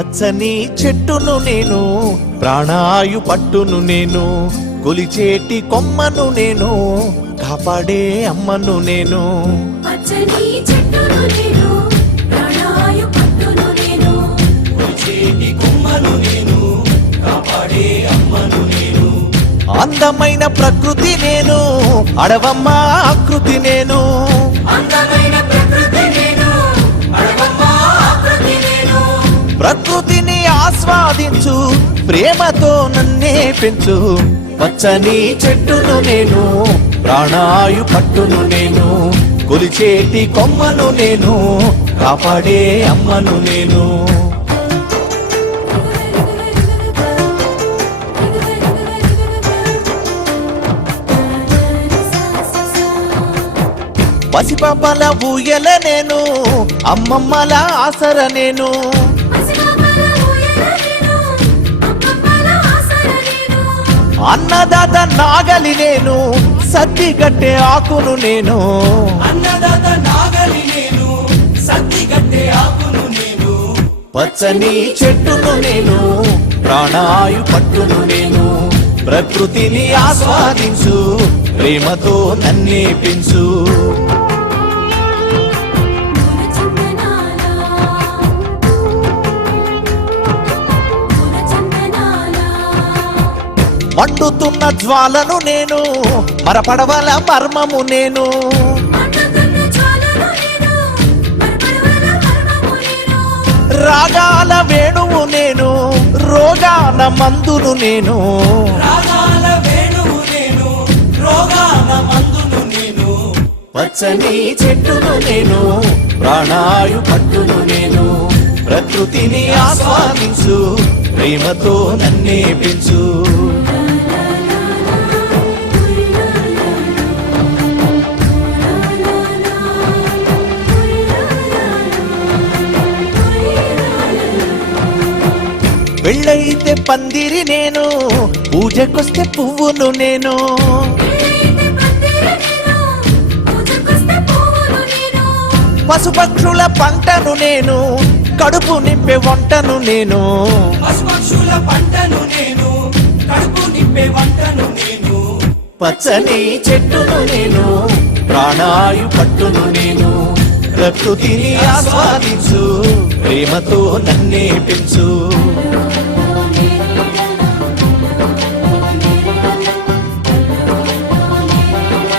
పచ్చని చెట్టును నేను, ప్రాణాయు పట్టును నేను, కొలిచేటి కొమ్మను నేను, కాపాడే అమ్మను నేను. పచ్చని చెట్టును నేను, ప్రాణాయు పట్టును నేను, కొలిచేటి కొమ్మను నేను, కాపాడే అమ్మను నేను. అందమైన ప్రకృతి నేను, అడవమ్మ ఆకృతి నేను. అందమైన ప్రకృతి నేను, అడవమ్మ ఆకృతి నేను. ప్రకృతిని ఆస్వాదించు, ప్రేమతో నన్నే పెంచు. పచ్చని చెట్టును నేను, ప్రాణాయు పట్టును నేను, కొలిచేటి కొమ్మను నేను, కాపాడే అమ్మను నేను. పసిపాపల ఊయల నేను, అమ్మమ్మల ఆసర నేను. పసిపాపల ఊయల నేను, అమ్మమ్మల ఆసర నేను. అన్నదాత నాగలి నేను, సద్ది గట్టే ఆకును నేను. అన్నదాత నాగలి నేను, సత్తి గట్టే ఆకును నేను. పచ్చని చెట్టును నేను, ప్రాణాయు పట్టును నేను, ప్రకృతిని ఆస్వాదించు, ప్రేమతో నన్నే పెంచు. మండుతున్న జ్వాలను నేను, మరపడవల మర్మము నేను. రాగాల వేణువు నేను, రోగాల మందును నేను. రాగాల వేణువు నేను, రోగాల మందును నేను. పచ్చని చెట్టును నేను, ప్రాణాయు పట్టును నేను, ప్రకృతిని ఆస్వాదించు, ప్రేమతో నన్నే పెంచు. పెళ్ళైతే పందిరి నేను, పూజకొస్తే పువ్వును నేను. పశుపక్షుల పంటను నేను, కడుపు నింపే వంటను నేను. పశుపక్షుల పంటను నేను, కడుపు నింపే వంటను నేను. పచ్చని చెట్టును నేను, ప్రాణాయు పట్టును నేను, ప్రకృతిని ఆస్వాదించు, ప్రేమతో నన్నే పెంచు.